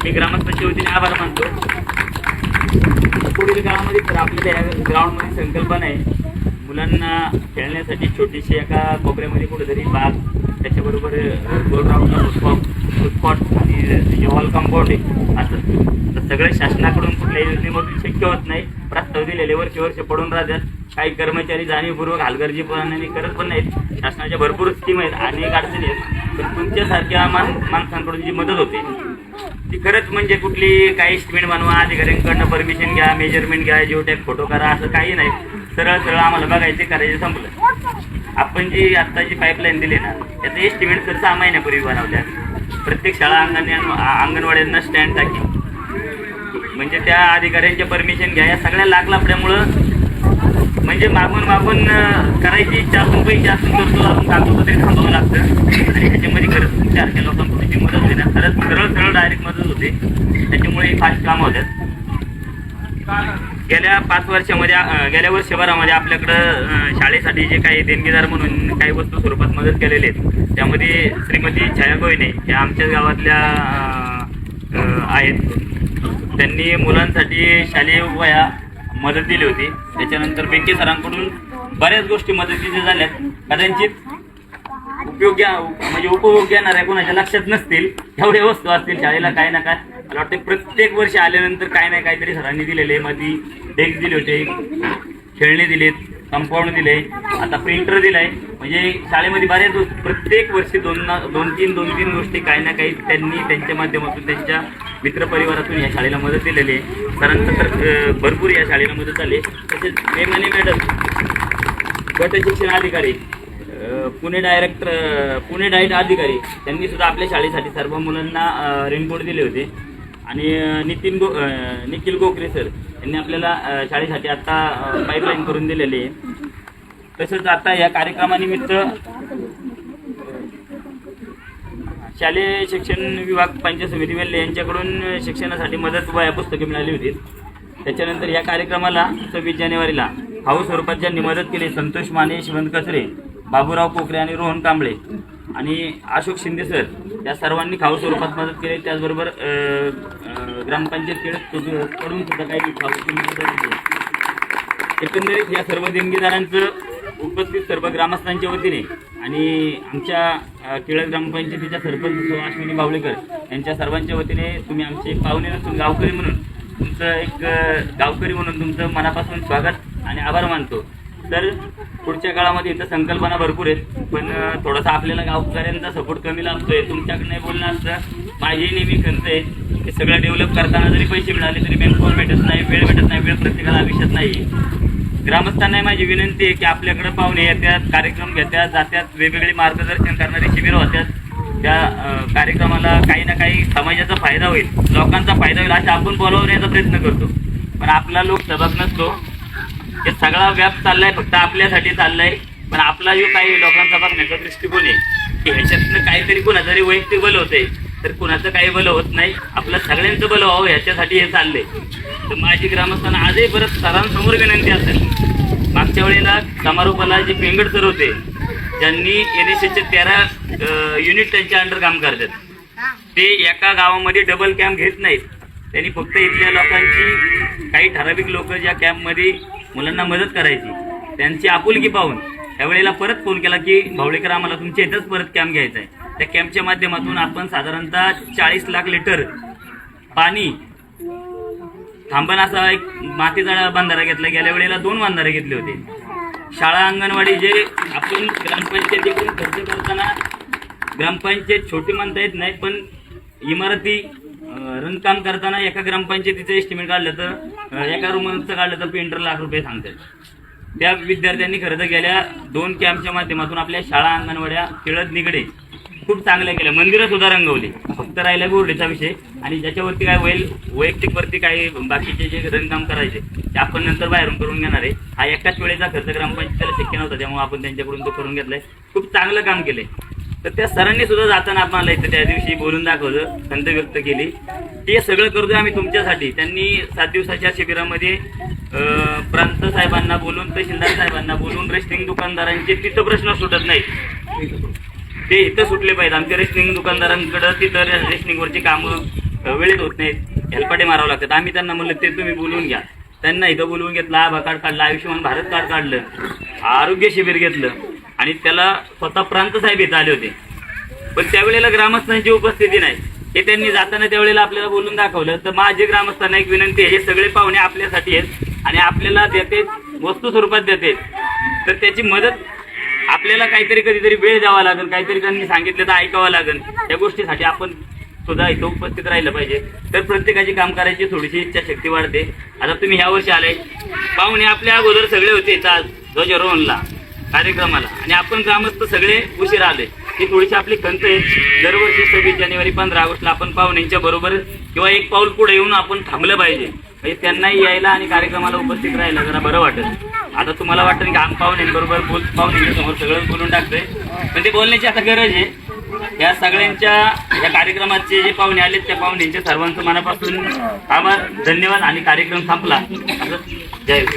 मी ग्रामस्थांच्या वतीने आभार मानतो. पुढील काळामध्ये तर आपल्या या ग्राउंडमध्ये संकल्पना आहे मुलांना खेळण्यासाठी छोटीशी एका कोपऱ्यामध्ये कुठेतरी बाग, त्याच्याबरोबर गोलराऊंडला स्पॉट आणि हॉल कंपाऊंड आहे. असं तर सगळं शासनाकडून कुठल्या योजनेमधून शक्य होत नाही. प्रस्ताव दिलेले वर्ष पडून राहतात. काही कर्मचारी जाणीवपूर्वक हलगर्जीपणाने करत पण नाहीत. शासनाच्या भरपूर स्कीम आहेत, अनेक अडचणी आहेत, पण तुमच्यासारख्या माणसांकडून जी मदत होते ती खरंच म्हणजे कुठली काही एस्टिमेट बनवा, अधिकाऱ्यांकडनं परमिशन घ्या, मेजरमेंट घ्या, जिओटॅग फोटो करा, असं काही नाही. सरळ आम्हाला बघायचे, करायचे, संपलं. आपण जी आत्ताची पाईपलाईन दिली ना त्याचं एस्टिमेट तर 6 महिन्यापूर्वी बनवल्या. प्रत्येक शाळा अंगणवाड्यांना स्टँड टाकी, म्हणजे त्या अधिकाऱ्यांच्या परमिशन घ्या. या सगळ्या लागल्यामुळं म्हणजे मागून करायची इच्छा असून पैसे असून करतो, आपण सांगतो तरी थांबावं लागतं. आणि ह्याच्यामध्ये खरंच 4 लोकांकडून मदत होते ना, खरंच सरळ डायरेक्ट मदत होते. त्याच्यामुळे फास्ट कामं होतात. गेल्या 5 वर्षामध्ये गेल्या वर्षभरामध्ये आपल्याकडं शाळेसाठी जे काही देणगीदार म्हणून काही वस्तू स्वरूपात मदत केलेले आहेत, त्यामध्ये श्रीमती छाया गोयने या आमच्या गावातल्या आहेत. त्यांनी मुलांसाठी शालेय वह्या मदत दिली होती. त्याच्यानंतर बेके सरांकडून बऱ्याच गोष्टी मदतीच्या झाल्यात. कदाचित उपभोग येणाऱ्या कोणाच्या लक्षात नसतील एवढ्या वस्तू असतील शाळेला काय ना काय. मला वाटतं प्रत्येक वर्षी आल्यानंतर काय नाही काहीतरी सरांनी दिलेले. मध्ये डेस्क दिले होते, खेळणी दिलेत, कंपाऊंड दिले, आता प्रिंटर दिलाय. म्हणजे शाळेमध्ये बऱ्याच प्रत्येक वर्षी 2-3 गोष्टी काही ना काही त्यांनी त्यांच्या माध्यमातून त्यांच्या मित्रपरिवारातून या शाळेला मदत दिलेली आहे. सरांचं तर भरपूर या शाळेला मदत झाली. तसेच मेघानी मॅडम गट शिक्षण अधिकारी, पुणे डाएट अधिकारी, त्यांनी सुद्धा आपल्या शाळेसाठी सर्व मुलांना रेनकोट दिले होते. आणि निखिल गोखरे सर यांनी आपल्याला शाळेसाठी आता पाईपलाईन करून दिलेली आहे. तसंच आता या कार्यक्रमानिमित्त शालेय शिक्षण विभाग पंचायत समिती वेल्हे यांच्याकडून शिक्षणासाठी मदत वह्या पुस्तके मिळाली होती. त्याच्यानंतर या कार्यक्रमाला 26 जानेवारीला खाऊ स्वरूपात ज्यांनी मदत केली, संतोष माने, शिवंत कचरे, बाबूराव पोखरे आणि रोहन कांबळे आणि अशोक शिंदे सर, या सर्वांनी खाऊ स्वरूपात मदत केली. त्याचबरोबर ग्रामपंचायतकडून सुद्धा काही खाऊची मदत दिली. एकंदरीत या सर्व देणगीदारांचं उपस्थित सर्व ग्रामस्थांच्या वतीने आणि आमच्या केळद ग्रामपंचायतीच्या सरपंच अश्विनी बावळेकर यांच्या सर्वांच्या वतीने तुम्ही आमचे पाहुणे नसून गावकरी म्हणून तुमचं मनापासून स्वागत आणि आभार मानतो. तर पुढच्या काळामध्ये इथं संकल्पना भरपूर आहेत, पण थोडासा आपल्याला गावकऱ्यांचा सपोर्ट कमी लागतोय. तुमच्याकडे बोलणं असतं. माझी नेहमी खंत आहे की सगळं डेव्हलप करताना जरी पैसे मिळाले तरी मॅनपॉवर भेटत नाही, वेळ भेटत नाही. वेळ प्रत्येकाला आयुष्यात नाही. ग्रामस्थांना माझी विनंती आहे की आपल्याकडे पाहुणे येतात, कार्यक्रम घेतात, जातात, वेगवेगळे मार्गदर्शन करणारे शिबिर होतात. त्या कार्यक्रमाला काही ना काही समाजाचा फायदा होईल, लोकांचा फायदा होईल अशा आपण बोलवण्याचा प्रयत्न करतो. पण आपला लोक सहभाग नसतो. हे सगळा व्याप चाललाय फक्त आपल्यासाठी चाललाय. पण आपला जो काही लोकांचा बघण्याचा दृष्टिकोन आहे की ह्याच्यातनं काहीतरी कुणाचं जरी वैयक्तिक बल होतंय तर कुणाचं काही बल होत नाही, आपलं सगळ्यांचं बल व्हावं ह्याच्यासाठी हे चाललंय. तर माझी ग्रामस्थांना आजही परत सरांसमोर विनंती असेल. मागच्या वेळेला समारोपाला जे पेंगड सर होते, ज्यांनी NSSचे 13 युनिट त्यांच्या अंडर काम करतात, ते एका गावामध्ये डबल कॅम्प घेत नाहीत. त्यांनी फक्त इथल्या लोकांची, काही ठराविक लोक ज्या कॅम्पमध्ये मुलांना मदत करायची त्यांची आपुलकी पाहून त्यावेळेला परत फोन केला की भावळेकर आम्हाला तुमच्या इथंच परत कॅम्प घ्यायचा आहे. त्या कॅम्पच्या माध्यमातून आपण साधारणतः 40 लाख लिटर पाणी थांबण असा एक मातीचा बंधारा घेतला. गेल्या वेळेला 2 बंधारे घेतले होते. शाळा अंगणवाडी जे आपण ग्रामपंचायतीकडून खर्च करताना ग्रामपंचायत छोटी म्हणता येत नाही, पण इमारती रंगकाम करताना एका ग्रामपंचायतीचं एस्टिमेट काढलं तर एका रूमचं काढलं तर पेंटर लाख रुपये सांगतात. त्या विद्यार्थ्यांनी खरं तर गेल्या 2 कॅम्पच्या माध्यमातून आपल्या शाळा अंगणवाड्या खेळत निगडे खूप चांगल्या केल्या, मंदिरं सुद्धा रंगवली. फक्त राहिला बोर्डीचा विषय, आणि ज्याच्यावरती काय वैयक्तिक वरती काही बाकीचे जे रंगकाम करायचे ते आपण नंतर बाहेरून करून घेणार आहे. हा एकाच वेळेचा खर्च ग्रामपंचायतीला शक्य नव्हता, त्यामुळे आपण त्यांच्याकडून तो करून घेतलाय. खूप चांगलं काम केलंय. तर त्या सरांनी सुद्धा जाताना आम्हाला इथं त्या दिवशी बोलून दाखवलं, खंत व्यक्त केली. ते सगळं करतोय आम्ही तुमच्यासाठी. त्यांनी 7 दिवसाच्या शिबिरामध्ये प्रांत साहेबांना बोलून, तहसीलदार साहेबांना बोलून रेशनिंग दुकानदारांचे तिथं प्रश्न सुटत नाहीत, ते इथं सुटले पाहिजेत. आमच्या रेशनिंग दुकानदारांकडं तिथं रेशनिंगवरची कामं वेळेत होत नाहीत, हेल्पाटे मारावं लागतात. आम्ही त्यांना म्हणलं ते तुम्ही बोलवून घ्या. त्यांना इथं बोलवून घेतलं, आभा कार्ड काढलं, आयुष्यमान भारत कार्ड काढलं, आरोग्य शिबिर घेतलं, आणि त्याला स्वतः प्रांत साहेब इथं आले होते. पण त्यावेळेला ग्रामस्थांची उपस्थिती नाही, हे त्यांनी जाताना त्यावेळेला आपल्याला बोलून दाखवलं. तर माझे ग्रामस्थांना एक विनंती आहे, हे सगळे पाहुणे आपल्यासाठी आहेत आणि आपल्याला देते, वस्तू स्वरूपात देते, तर त्याची मदत आपल्याला काहीतरी कधीतरी वेळ द्यावा लागेल, काहीतरी त्यांनी सांगितलं तर ऐकावं लागेल. त्या गोष्टीसाठी आपण सुद्धा इथं उपस्थित राहिलं पाहिजे. तर प्रत्येकाची काम करायची थोडीशी इच्छाशक्ती वाढते. आता तुम्ही ह्या वर्षी आले, पाहुणे आपल्या अगोदर सगळे होते ध्वजारोहणला कार्यक्रमाला, आणि आपण ग्रामस्थ सगळे उशीर आले. ही थोडीशी आपली खंत आहे. दरवर्षी 26 जानेवारी 15 ऑगस्टला आपण पाहुण्यांच्या बरोबर किंवा एक पाऊल पुढे येऊन आपण थांबलं पाहिजे, म्हणजे त्यांनाही यायला आणि कार्यक्रमाला उपस्थित राहायला जरा बरं वाटेल. आता तुम्हाला वाटतं की आम पाहुण्यांबरोबर पाहुण्यांच्या समोर सगळं बोलून टाकतोय, पण ते बोलण्याची आता गरज आहे. या सगळ्यांच्या या कार्यक्रमाचे जे पाहुणे आलेत त्या पाहुण्यांच्या सर्वांचं मनापासून आभार, धन्यवाद. आणि कार्यक्रम संपला. जय हिंद.